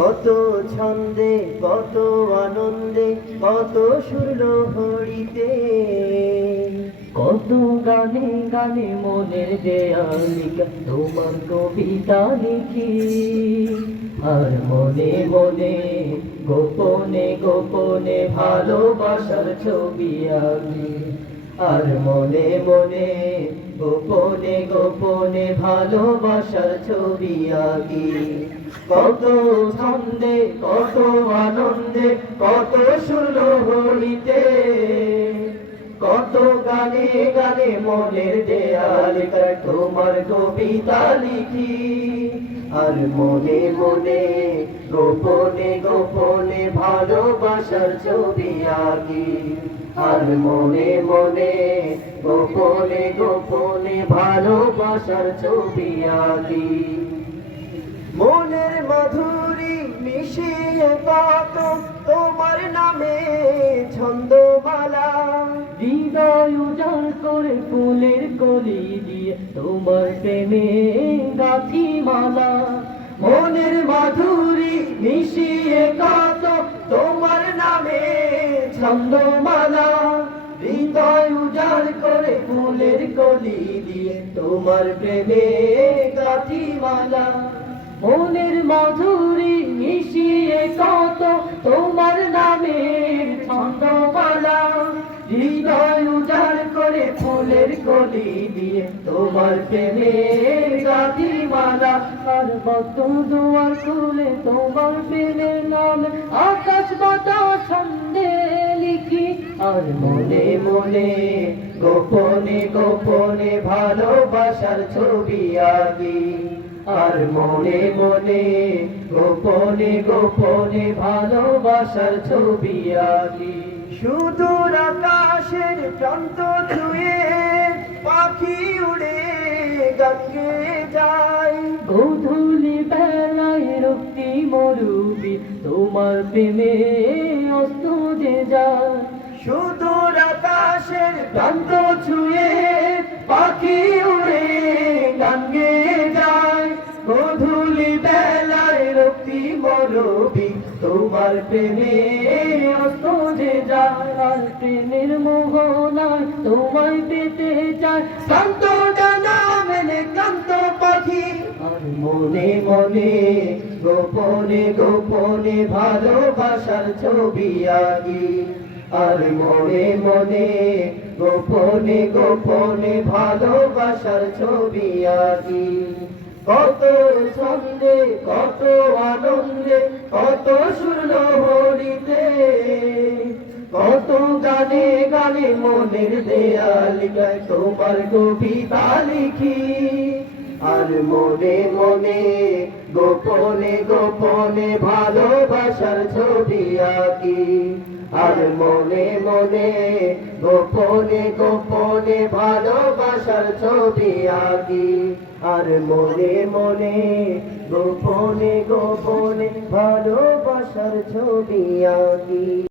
কত ছন্দে কত আনন্দে কত সুরলহরীতে, কত গানে গানে মনের দেয়ালিকা তোমার কবিতা লিখি। আর মনে মনে গোপনে গোপনে ভালোবাসার ছবি আঁকি। আর মনে মনে গোপনে গোপনে ভালোবাসার ছবি আঁকি। কত ছন্দে কত আনন্দে কত সুরলহরীতে, কত গানে গানে মনের দেয়ালিকায় তোমার কবিতা লিখি। আর মনে মনে গোপনে গোপনে ভালোবাসার ছবি আঁকি। আর মনে মনে গোপনে গোপনে ভালোবাসার ছবি আঁকি। মনের মাধুরী মিশিয়ে কত তোমার নামে ছন্দমালা, হৃদয় উজাড় করে ফুলের কলি দিয়ে তোমার প্রেমে গাঁথি মালা। মনের মাধুরী মিশিয়ে কত তোমার নামে ছন্দমালা, হৃদয় উজাড় করে ফুলের কলি দিয়ে তোমার প্রেমে গাঁথি মালা। মনের মাধুরী মিশিয়ে কত তোমার নামে ছন্দমালা, হৃদয় উজাড় করে ফুলের কলি দিয়ে তোমার প্রেমে গাঁথি মালা। আর কত দুয়ার খুলে তোমার প্রেমের নাম আকাশ বাতাস ছন্দে লিখি। আর মনে মনে গোপনে গোপনে ভালোবাসার ছবি আঁকি। আর মনে মনে গোপনে গোপনে ভালোবাসার ছবি আঁকি। সুদূর আকাশের প্রান্ত ছুঁয়ে পাখি উড়ে গান গেয়ে যায়, গোধূলি বেলায় রক্তি মরুবি তোমার প্রেমে অস্ত যে যায়। সুদূর আকাশের প্রান্ত ছুঁয়ে পাখি উড়ে গান গেয়ে যায়, গোধূলি বেলায় রক্তি মরবি তোমার প্রেমে অস্ত যে যায়। আর প্রেমের মোহনায় তোমায় পেতে চায় শান্ত ডানা মেলে ক্লান্ত পাখি। আর মনে মনে গোপনে গোপনে ভালোবাসার ছবি আঁকি। আর মনে মনে গোপনে গোপনে ভালোবাসার ছবি আঁকি। কত ছন্দে কত আনন্দে কত সুরলহরীতে, কত গানে গানে মনের দেয়ালিকায় তোমার কবিতা লিখি। আর মনে মনে গোপনে গোপনে ভালোবাসার ছবি আঁকি। আর মনে মনে গোপনে গোপনে ভালোবাসার ছবি আঁকি। আর মনে মনে গোপনে গোপনে ভালোবাসার ছবি আঁকি।